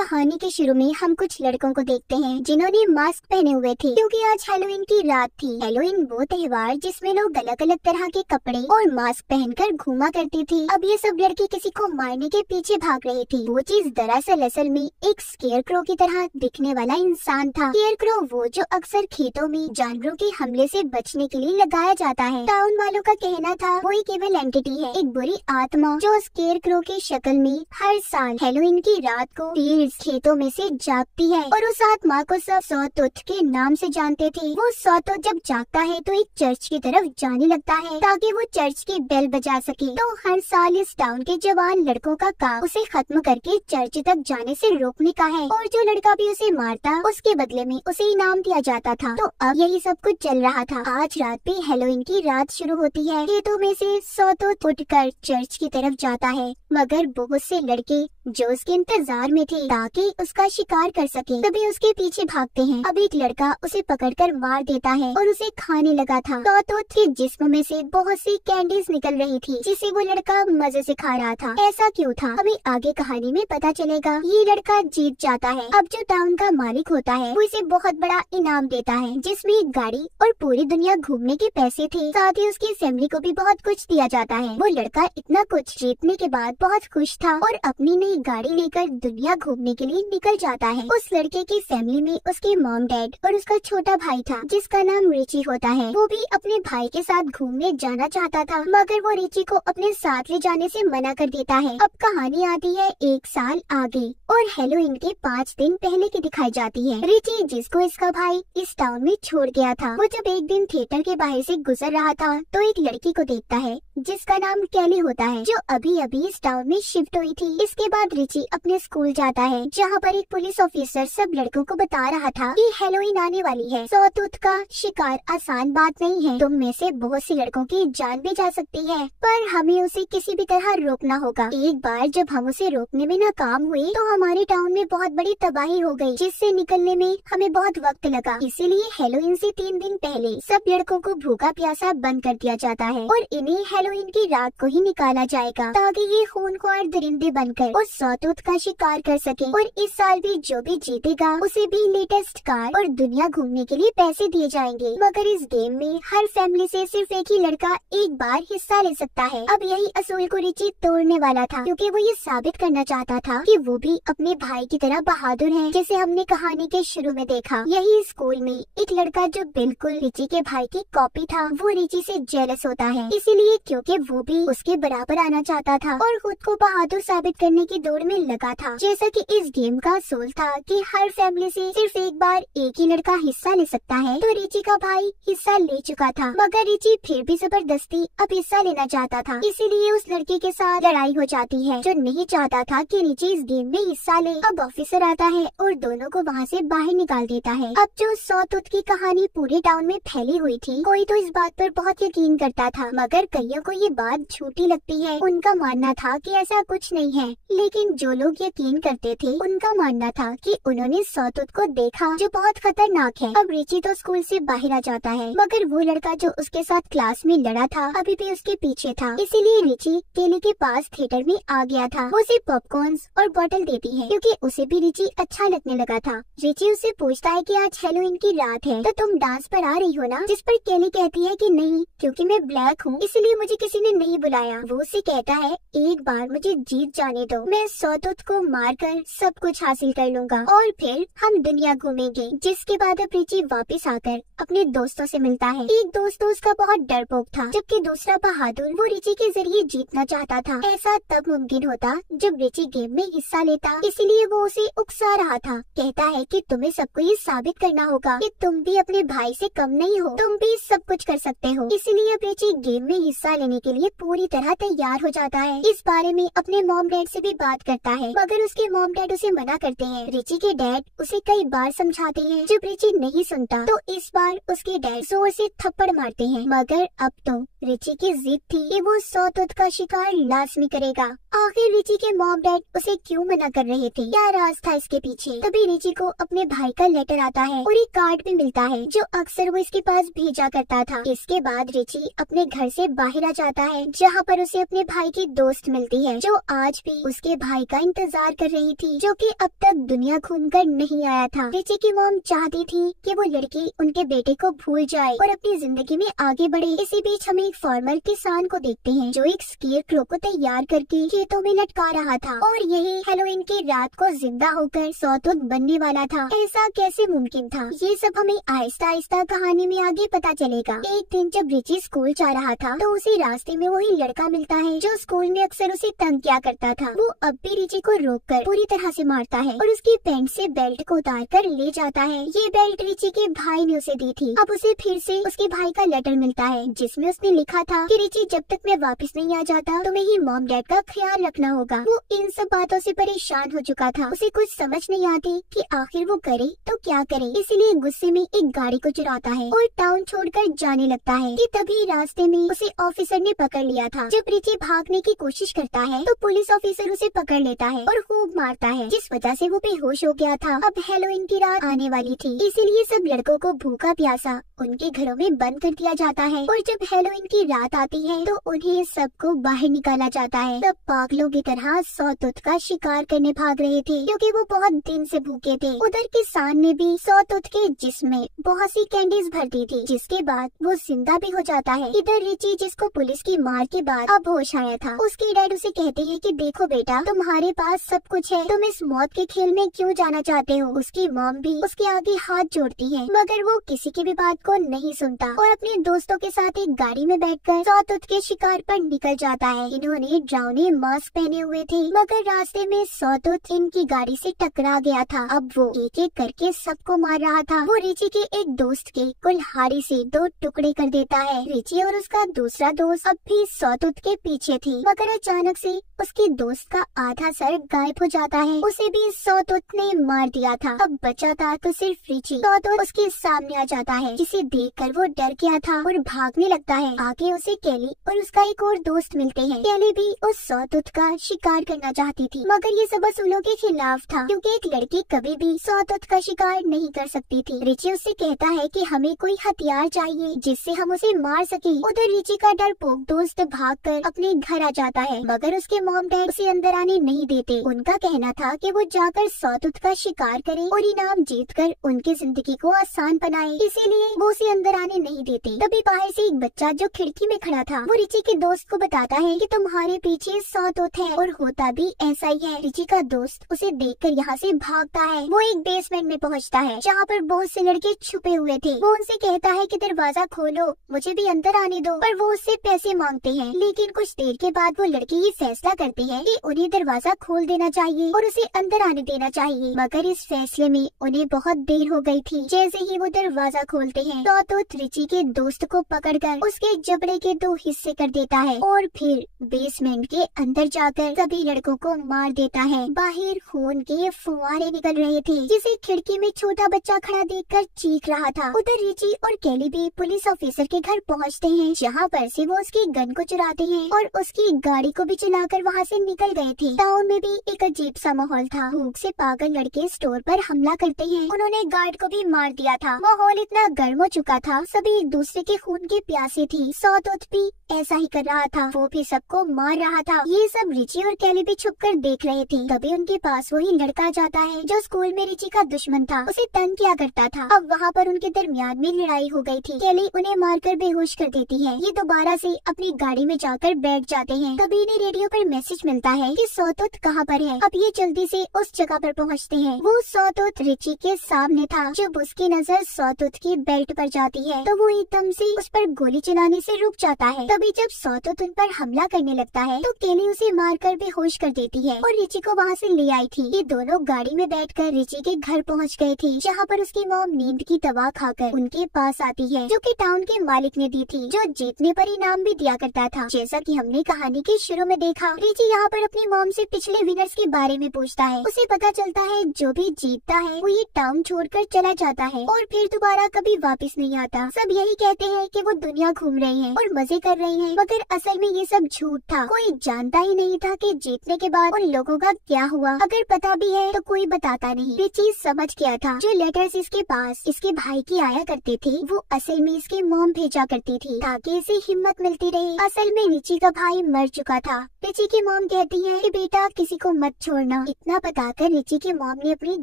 कहानी के शुरू में हम कुछ लड़कों को देखते हैं जिन्होंने मास्क पहने हुए थे क्योंकि आज हैलोवीन की रात थी। हैलोवीन वो त्योहार जिसमें लोग अलग अलग तरह के कपड़े और मास्क पहनकर घूमा करते थे। अब ये सब लड़के किसी को मारने के पीछे भाग रहे थे। वो चीज दरअसल असल में एक स्केयरक्रो की तरह दिखने वाला इंसान था। स्केयरक्रो वो जो अक्सर खेतों में जानवरों के हमले से बचने के लिए लगाया जाता है। टाउन वालों का कहना था वो एक केवल एंटिटी है, एक बुरी आत्मा जो स्केयरक्रो की शक्ल में हर साल हैलोवीन की रात को फील्ड्स खेतों में से जागती है और उस आत्मा को सब सॉटूथ के नाम से जानते थे। वो सॉटूथ जब जागता है तो एक चर्च की तरफ जाने लगता है ताकि वो चर्च की बेल बजा सके। तो हर साल इस टाउन के जवान लड़कों का काम उसे खत्म करके चर्च तक जाने से रोकने का है और जो लड़का भी उसे मारता उसके बदले में उसे इनाम दिया जाता था। तो अब यही सब कुछ चल रहा था। आज रात पे हैलोवीन की रात शुरू होती है। खेतों में से सॉटूथ उठकर चर्च की तरफ जाता है मगर बहुत से लड़के जो उसके इंतजार में थे ताकि उसका शिकार कर सके तभी उसके पीछे भागते हैं। अब एक लड़का उसे पकड़कर मार देता है और उसे खाने लगा था। सॉटूथ के जिस्म में से बहुत सी कैंडीज निकल रही थी जिसे वो लड़का मजे से खा रहा था। ऐसा क्यों था हमें आगे कहानी में पता चलेगा। ये लड़का जीत जाता है। अब जो टाउन का मालिक होता है वो इसे बहुत बड़ा इनाम देता है जिसमें एक गाड़ी और पूरी दुनिया घूमने के पैसे थे। साथ ही उसकी फैमिली को भी बहुत कुछ दिया जाता है। वो लड़का इतना कुछ जीतने के बाद बहुत खुश था और अपनी नई गाड़ी लेकर दुनिया घूमने के लिए निकल जाता है। उस लड़के की फैमिली में उसके मॉम डैड और उसका छोटा भाई था जिसका नाम रिची होता है। वो भी अपने भाई के साथ घूमने जाना चाहता था मगर वो रिची को अपने साथ ले जाने से मना कर देता है। अब कहानी आती है 1 साल आगे और हैलोवीन के 5 दिन पहले की दिखाई जाती है। रिची जिसको इसका भाई इस टाउन में छोड़ गया था वो जब एक दिन थिएटर के बाहर से गुजर रहा था तो एक लड़की को देखता है जिसका नाम कैली होता है जो अभी अभी इस टाउन में शिफ्ट हुई थी। इसके बाद रिची अपने स्कूल जाता है जहाँ पर एक पुलिस ऑफिसर सब लड़कों को बता रहा था कि हैलोवीन आने वाली है। सॉटूथ का शिकार आसान बात नहीं है। तुम में से बहुत सी लड़कों की जान भी जा सकती है पर हमें उसे किसी भी तरह रोकना होगा। एक बार जब हम उसे रोकने में नाकाम हुए तो हमारे टाउन में बहुत बड़ी तबाही हो गई जिससे निकलने में हमें बहुत वक्त लगा। इसीलिए हैलोवीन से 3 दिन पहले सब लड़कों को भूखा प्यासा बंद कर दिया जाता है और इन्हें हैलोवीन की रात को ही निकाला जाएगा ताकि ये खूनख्वार दरिंदे बनकर उस सॉटूथ का शिकार कर सके। और इस साल भी जो भी जीतेगा उसे भी लेटेस्ट कार और दुनिया घूमने के लिए पैसे दिए जाएंगे। मगर इस गेम में हर फैमिली से सिर्फ एक ही लड़का एक बार हिस्सा ले सकता है। अब यही असूल को रिची तोड़ने वाला था क्योंकि वो ये साबित करना चाहता था कि वो भी अपने भाई की तरह बहादुर है जैसे हमने कहानी के शुरू में देखा। यही स्कूल में एक लड़का जो बिल्कुल रिची के भाई की कॉपी था वो रिची से जेलस होता है इसीलिए क्योंकि वो भी उसके बराबर आना चाहता था और खुद को बहादुर साबित करने की दौड़ में लगा था। जैसा कि इस गेम का असूल था कि हर फैमिली से सिर्फ एक बार एक ही लड़का हिस्सा ले सकता है तो रिची का भाई हिस्सा ले चुका था मगर रिची फिर भी जबरदस्ती अब हिस्सा लेना चाहता था। इसीलिए उस लड़के के साथ लड़ाई हो जाती है जो नहीं चाहता था कि रिची इस गेम में हिस्सा ले। अब ऑफिसर आता है और दोनों को वहाँ से बाहर निकाल देता है। अब जो सॉटूथ की कहानी पूरे टाउन में फैली हुई थी कोई तो इस बात पर बहुत यकीन करता था मगर कईयों को ये बात झूठी लगती है। उनका मानना था कि ऐसा कुछ नहीं है लेकिन जो लोग यकीन करते थे उनका मानना था कि उन्होंने सॉटूथ को देखा जो बहुत खतरनाक है। अब रिची तो स्कूल से बाहर आ जाता है मगर वो लड़का जो उसके साथ क्लास में लड़ा था अभी भी उसके पीछे था। इसीलिए रिची केली के पास थिएटर में आ गया था। वो उसे पॉपकॉर्न्स और बॉटल देती है क्योंकि उसे भी रिची अच्छा लगने लगा था। रिची उससे पूछता है कि आज हैलोवीन की रात है तो तुम डांस पर आ रही हो ना, जिस पर केली कहती है कि नहीं क्योंकि मैं ब्लैक हूँ इसलिए मुझे किसी ने नहीं बुलाया। वो उसे कहता है एक बार मुझे जीत जाने दो, मैं सॉटूथ को मारकर सब कुछ हासिल कर लूंगा और फिर हम दुनिया घूमेंगे। जिसके बाद अब रिची वापस आकर अपने दोस्तों से मिलता है। एक दोस्त उसका बहुत डरपोक था जबकि दूसरा बहादुर वो रिची के जरिए जीतना चाहता था। ऐसा तब मुमकिन होता जब रिची गेम में हिस्सा लेता इसीलिए वो उसे उकसा रहा था। कहता है कि तुम्हें सबको ये साबित करना होगा कि तुम भी अपने भाई से कम नहीं हो, तुम भी सब कुछ कर सकते हो। इसीलिए अब रिची गेम में हिस्सा लेने के लिए पूरी तरह तैयार हो जाता है। इस बारे में अपने मॉम डैड से भी बात करता है मगर उसके मॉम डैड उसे मना करते हैं। रिची के डैड उसे कई बार समझाते हैं जब रिची नहीं सुनता तो इस बार उसके डैड जोर से थप्पड़ मारते हैं मगर अब तो रिची की जिद थी कि वो सॉटूथ का शिकार लाजमी करेगा। आखिर रिची के मॉम डैड उसे क्यों मना कर रहे थे, क्या राज था इसके पीछे। तभी रिची को अपने भाई का लेटर आता है और एक कार्ड भी मिलता है जो अक्सर वो इसके पास भेजा करता था। इसके बाद रिची अपने घर से बाहर आ जाता है जहाँ पर उसे अपने भाई की दोस्त मिलती है जो आज भी उसके भाई का इंतजार कर रही थी। थी जो कि अब तक दुनिया घूमकर नहीं आया था। रिची की मॉम चाहती थी कि वो लड़की उनके बेटे को भूल जाए और अपनी जिंदगी में आगे बढ़े। इसी बीच हम एक फॉर्मर किसान को देखते हैं जो एक स्केयर क्रो को तैयार करके खेतों में लटका रहा था और यही हैलोवीन की रात को जिंदा होकर सौतुत बनने वाला था। ऐसा कैसे मुमकिन था, ये सब हमें आहिस्ता आहिस्ता कहानी में आगे पता चलेगा। एक दिन जब रिची स्कूल जा रहा था तो उसी रास्ते में वही लड़का मिलता है जो स्कूल में अक्सर उसे तंग किया करता था। वो अब भी रिची को रोककर पूरी तरह से मारता है और उसकी पैंट से बेल्ट को उतार कर ले जाता है। ये बेल्ट रिची के भाई ने उसे दी थी। अब उसे फिर से उसके भाई का लेटर मिलता है जिसमें उसने लिखा था कि रिची जब तक मैं वापस नहीं आ जाता तुम्हें ही मॉम डैड का ख्याल रखना होगा। वो इन सब बातों से परेशान हो चुका था। उसे कुछ समझ नहीं आती कि आखिर वो करे तो क्या करे, इसलिए गुस्से में एक गाड़ी को चुराता है और टाउन छोड़कर जाने लगता है कि तभी रास्ते में उसे ऑफिसर ने पकड़ लिया था। जब रिची भागने की कोशिश करता है तो पुलिस ऑफिसर उसे पकड़ लेता है और खूब मारता है जिस वजह से वो बेहोश हो गया था। अब हैलोवीन की रात आने वाली थी, इसीलिए सब लड़कों को भूखा प्यासा उनके घरों में बंद कर दिया जाता है और जब हैलोवीन की रात आती है तो उन्हें सबको बाहर निकाला जाता है। सब पागलों की तरह सौतुत का शिकार करने भाग रहे थे क्योंकि वो बहुत दिन से भूखे थे। उधर किसान ने भी सौतुत के जिस्म में बहुत सी कैंडीज भर दी थी जिसके बाद वो जिंदा भी हो जाता है। इधर रिची जिसको पुलिस की मार के बाद अब होश आया था, उसके डैड उसे कहते हैं कि देखो बेटा तुम्हारे पास सब कुछ है, तुम इस मौत के खेल में क्यों जाना चाहते हो। उसकी मॉम भी उसके आगे हाथ जोड़ती है मगर वो किसी की भी बात को नहीं सुनता और अपने दोस्तों के साथ एक गाड़ी में बैठकर सौतुत के शिकार पर निकल जाता है। इन्होंने ड्राउनी मास्क पहने हुए थे मगर रास्ते में सौतुत इनकी गाड़ी से टकरा गया था। अब वो एक एक करके सबको मार रहा था। वो रिची के एक दोस्त के कुल्हाड़ी से 2 टुकड़े कर देता है। रिची और उसका दूसरा दोस्त अब भी सौतुत के पीछे थी मगर अचानक से उसके दोस्त का आधा सर गायब हो जाता है। उसे भी सौतुत ने मार दिया था। अब बचा था तो सिर्फ रिची। सौतुत उसके सामने आ जाता है जिसे देखकर वो डर गया था और भागने लगता है। आगे उसे केली और उसका एक और दोस्त मिलते हैं। केली भी उस सौतुत का शिकार करना चाहती थी मगर ये सब असूलों के खिलाफ था क्योंकि एक लड़की कभी भी सौतुत का शिकार नहीं कर सकती थी। रिची उससे कहता है कि हमें कोई हथियार चाहिए जिससे हम उसे मार सके। उधर रिची का डरपोक दोस्त भागकर अपने घर आ जाता है मगर उसके मॉम डैड उसे अंदर आने नहीं देते। उनका कहना था कि वो जाकर सौतुत का शिकार करे और इनाम जीतकर उनकी जिंदगी को आसान बनाए, इसीलिए वो उसे अंदर आने नहीं देते। तभी बाहर से एक बच्चा जो खिड़की में खड़ा था वो रिची के दोस्त को बताता है कि तुम्हारे पीछे सौतुत है और होता भी ऐसा ही है। रिची का दोस्त उसे देखकर यहाँ से भागता है। वो एक बेसमेंट में पहुँचता है जहाँ पर बहुत से लड़के छुपे हुए थे। वो उनसे कहता है कि दरवाजा खोलो, मुझे भी अंदर आने दो, पर वो उससे पैसे मांगते हैं। लेकिन कुछ देर के बाद वो लड़के ये फैसला करते हैं कि उन्हें दरवाजा खोल देना चाहिए और उसे अंदर आने देना चाहिए मगर इस फैसले में उन्हें बहुत देर हो गई थी। जैसे ही वो दरवाजा खोलते हैं सौतुत रिची के दोस्त को पकड़कर उसके जबड़े के 2 हिस्से कर देता है और फिर बेसमेंट के अंदर जाकर सभी लड़कों को मार देता है। बाहर खून के फुवारे निकल रहे थे जिसे खिड़की में छोटा बच्चा खड़ा देखकर चीख रहा था। उधर रिची और केली भी पुलिस ऑफिसर के घर पहुंचते हैं जहां पर से वो उसकी गन को चुराते हैं और उसकी गाड़ी को भी चलाकर वहां से निकल गए थे। टाउन में भी एक अजीब सा माहौल था। भूख से पागल लड़के स्टोर पर हमला करते हैं। उन्होंने गार्ड को भी मार दिया था। माहौल इतना गर्म हो चुका था, सभी एक दूसरे के खून के प्यासे थी। सौतुत भी ऐसा ही कर रहा था, वो भी सबको मार रहा था। ये सब रिची और केली भी छुपकर देख रहे थे। तभी उनके पास वही लड़का जाता है जो स्कूल में रिची का दुश्मन था, उसे तंग किया करता था। अब वहाँ पर उनके दरमियान में लड़ाई हो गई थी। केली उन्हें मारकर बेहोश कर देती है। ये दोबारा से अपनी गाड़ी में जाकर बैठ जाते हैं। तभी इन्हें रेडियो पर मैसेज मिलता है कि सौतुत कहाँ पर है। अब ये जल्दी से उस जगह पर पहुँचते हैं। वो सौतुत रिची के सामने था। जब उसकी नजर सौतुत की बेल्ट पर जाती है तो वो एकदम से उस पर गोली चलाने से रुक जाता है। तभी जब सौतुत उन पर हमला करने लगता है तो केली उसे मारकर बेहोश कर देती है और रिची को वहाँ से ले आई थी। ये दोनों गाड़ी में बैठकर रिची के घर पहुँच गए थे जहाँ पर उसकी मॉम नींद की दवा खाकर उनके पास आती है जो कि टाउन के मालिक ने दी थी, जो जीतने पर इनाम भी दिया करता था। जैसा कि हमने कहानी के शुरू में देखा, रिची यहाँ पर अपनी मॉम से पिछले विनर्स के बारे में पूछता है। उसे पता चलता है जो भी जीतता है वो ये टाउन छोड़कर चला जाता है और फिर दोबारा कभी वापस नहीं आता। सब यही कहते हैं कि वो दुनिया घूम रहे हैं और मजे कर रहे हैं मगर असल में ये सब झूठ था। कोई जानता ही नहीं था कि जीतने के बाद उन लोगों का क्या हुआ। अगर पता भी है तो कोई बताता नहीं। रिची समझ गया था जो लेटर्स इसके पास इसके भाई की आया करते थे वो असल में इसकी मॉम भेजा करती थी ताकि इसे हिम्मत मिलती रहे। असल में रिची का भाई मर चुका था। रिची की मॉम कहती है कि बेटा किसी को मत छोड़ना, था। इतना बताकर रिची की मॉम ने अपनी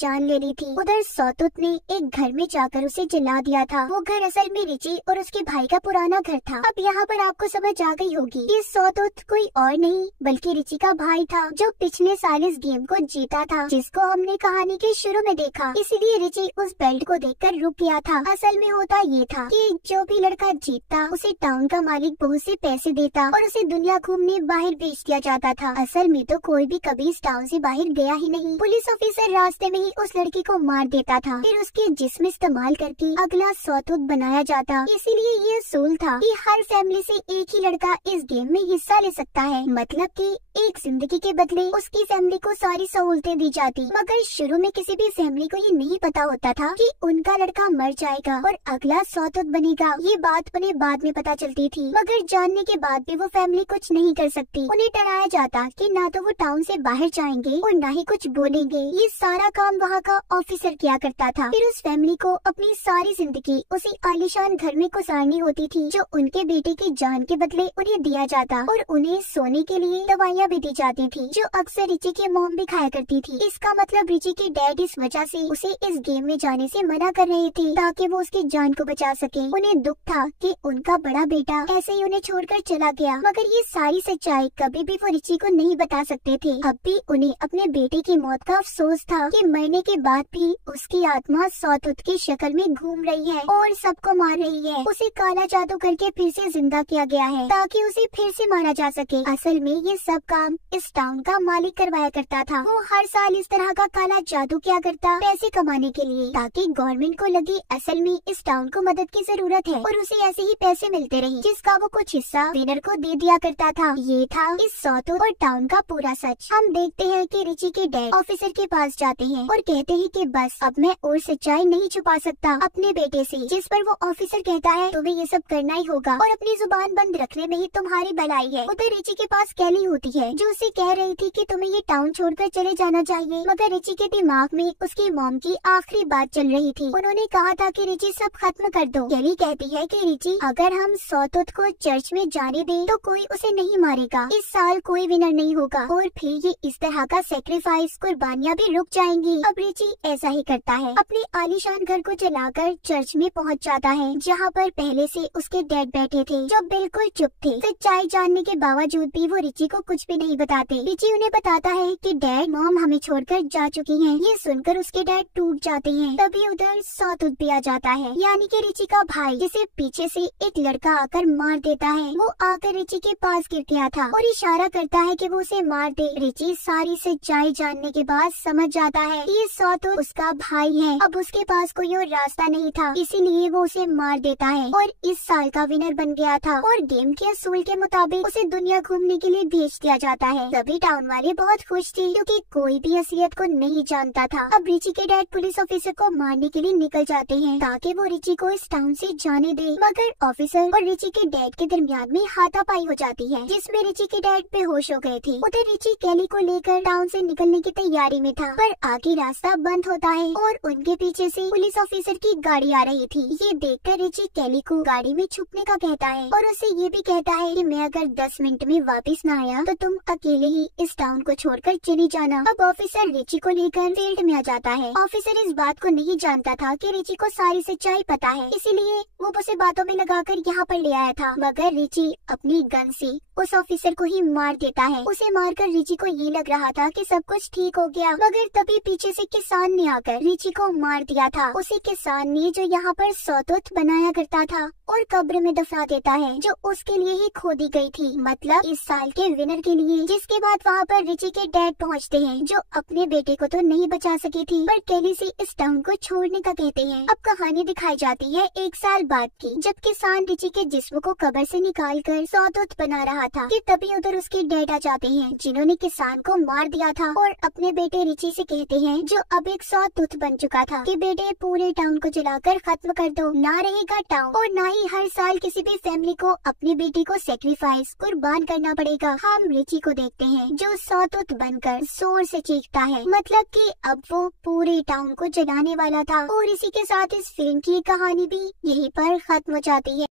जान ले ली थी। उधर सौतुत ने एक घर में जाकर उसे जला दिया था। वो घर असल में रिची और उसके भाई का पुराना घर था। अब यहाँ पर आपको समझ आ गई होगी कि सौतुत कोई और नहीं बल्कि रिची का भाई था, जो पिछले साल इस गेम को जीता था, जिसको हमने कहानी के शुरू में देखा। इसलिए रिची उस बेल्ट को देखकर रुक गया था। असल में होता ये था कि जो भी लड़का जीतता उसे टाउन का मालिक बहुत से पैसे देता और उसे दुनिया घूमने बाहर भेज दिया जाता था। असल में तो कोई भी कभी इस टाउन से बाहर गया ही नहीं। पुलिस ऑफिसर रास्ते में ही उस लड़की को मार देता था, फिर उसके जिस्म इस्तेमाल करके अगला सौतुत बनाया जाता। इसीलिए ये असूल था कि हर फैमिली से एक ही लड़का इस गेम में हिस्सा ले सकता है। मतलब कि एक जिंदगी के बदले उसकी फैमिली को सारी सहूलतें दी जाती। मगर शुरू में किसी भी फैमिली को ये नहीं पता होता था कि उनका लड़का मर जाएगा और अगला सौतुत बनेगा। ये बात उन्हें बाद में पता चलती थी, मगर जानने के बाद भी वो फैमिली कुछ नहीं कर सकती। उन्हें डराया जाता कि ना तो वो टाउन से बाहर जाएंगे और ना ही कुछ बोलेंगे। ये सारा काम वहाँ का ऑफिसर किया करता था। फिर उस फैमिली को अपनी सारी जिंदगी उसी आलीशान घर में गुजारनी होती थी, जो उनके बेटे की जान के बदले उन्हें दिया जाता, और उन्हें सोने के लिए दवाइयाँ भी दी जाती थी, जो अक्सर रिची की मॉम भी खाया करती थी। इसका मतलब रिची के डैड इस वजह से उसे इस गेम में जाने से मना कर रहे थे ताकि वो उसकी जान को बचा सके। उन्हें दुख था कि उनका बड़ा बेटा ऐसे ही उन्हें छोड़कर चला गया, मगर ये सारी सच्चाई कभी भी वो रिची को नहीं बता सकते थे। अब भी उन्हें अपने बेटे की मौत का अफसोस था कि मरने के बाद भी उसकी आत्मा सौतुत की शक्ल में घूम रही है और सबको मार रही है। उसे काला जादू करके फिर से जिंदा किया गया है ताकि उसे फिर से मारा जा सके। असल में ये सब काम इस टाउन का मालिक करवाया करता था। वो हर साल इस तरह का काला जादू किया करता पैसे कमाने के लिए, ताकि गवर्नमेंट को लगे असल में इस टाउन को मदद की जरूरत है और उसे ऐसे ही पैसे मिलते रहे, जिसका वो कुछ हिस्सा विनर को दे दिया करता था। ये था इस सौतुत और टाउन का पूरा सच। हम देखते हैं कि रिची के डैड ऑफिसर के पास जाते हैं और कहते हैं कि बस अब मैं और सच्चाई नहीं छुपा सकता अपने बेटे से, जिस पर वो ऑफिसर कहता है तुम्हें ये सब करना ही होगा और अपनी जुबान बंद रखने में ही तुम्हारी भलाई है। उधर रिची के पास कैली होती है जो उसे कह रही थी कि तुम्हें ये टाउन छोड़कर चले जाना चाहिए, मगर रिची के दिमाग में उसकी मॉम की आखिरी बात चल रही थी। उन्होंने कहा था कि रिची सब खत्म कर दो। कैली कहती है कि रिची अगर हम सौतुत को चर्च में जाने दें तो कोई उसे नहीं मारेगा, इस साल कोई विनर नहीं होगा और फिर ये इस तरह का सेक्रीफाइस कुर्बानियाँ भी रुक जाएंगी। अब रिची ऐसा ही करता है, अपने आलीशान घर को जलाकर चर्च में पहुंच जाता है, जहाँ पर पहले से उसके डैड बैठे थे जो बिल्कुल चुप थे। सच्चाई जानने के बावजूद भी वो रिची को कुछ भी नहीं बताते। रिची उन्हें बताता है कि डैड मॉम हमें छोड़कर जा चुकी हैं। ये सुनकर उसके डैड टूट जाते हैं। तभी उधर सौतुत भी आ जाता है, यानी कि रिची का भाई, जिसे पीछे से एक लड़का आकर मार देता है। वो आकर रिची के पास गिर गया था और इशारा करता है कि वो उसे मार दे। रिची सारी सच्चाई जानने के बाद समझ जाता है कि ये सौतुत उसका भाई है। अब उसके पास कोई और रास्ता नहीं था, इसीलिए वो उसे मार देता है और इस साल का विनर बन गया था और गेम के असूल के मुताबिक उसे दुनिया घूमने के लिए भेज दिया जाता है। तभी टाउन वाले बहुत खुश थे क्योंकि कोई भी असलियत को नहीं जानता था। अब रिची के डैड पुलिस ऑफिसर को मारने के लिए निकल जाते हैं ताकि वो रिची को इस टाउन से जाने दे, मगर ऑफिसर और रिची के डैड के दरमियान में हाथापाई हो जाती है, जिसमें रिची के डैड बेहोश हो गए थे। उधर रिची कैली को लेकर टाउन से निकलने की तैयारी में था, पर आगे रास्ता बंद होता है और उनके पीछे से पुलिस ऑफिसर की गाड़ी आ रही थी। ये देखकर रिची कैली को गाड़ी में छुपने का कहता है और उसे ये भी कहता है कि मैं अगर 10 मिनट में वापस न आया तो तुम अकेले ही इस टाउन को छोड़कर चली जाना। अब ऑफिसर रिची को लेकर फील्ड में आ जाता है। ऑफिसर इस बात को नहीं जानता था कि रिची को सारी सच्चाई पता है, इसीलिए वो उसे बातों में लगाकर यहाँ पर ले आया था। मगर रिची अपनी गन से उस ऑफिसर को ही मार देता है। उसे मारकर रिची को ये लग रहा था कि सब कुछ ठीक हो गया, मगर तभी पीछे से किसान ने आकर रिची को मार दिया था। उसी किसान ने जो यहाँ पर सौतुत बनाया करता था और कब्र में दफना देता है, जो उसके लिए ही खोदी गई थी, मतलब इस साल के विनर के लिए। जिसके बाद वहाँ पर रिची के डैड पहुँचते हैं, जो अपने बेटे को तो नहीं बचा सकी थी पर कैली से इस टाउन को छोड़ने का कहते हैं। अब कहानी दिखाई जाती है 1 साल बाद की, जब किसान रिची के जिस्म को कब्र से निकाल कर सौतुत बना रहा था कि तभी उधर उसके डैड आ जाते हैं, जिन्होंने किसान को मार दिया था और अपने बेटे रिची से कहते हैं, जो अब एक सौतुत बन चुका था, कि बेटे पूरे टाउन को जलाकर खत्म कर दो, ना रहेगा टाउन और ना ही हर साल किसी भी फैमिली को अपनी बेटी को सेक्रीफाइस कुर्बान करना पड़ेगा। हम रिची को देखते हैं जो सौतुत बनकर जोर से चीखता है, मतलब कि अब वो पूरे टाउन को जलाने वाला था। और इसी के साथ इस फिल्म की कहानी भी यहीं पर खत्म हो जाती है।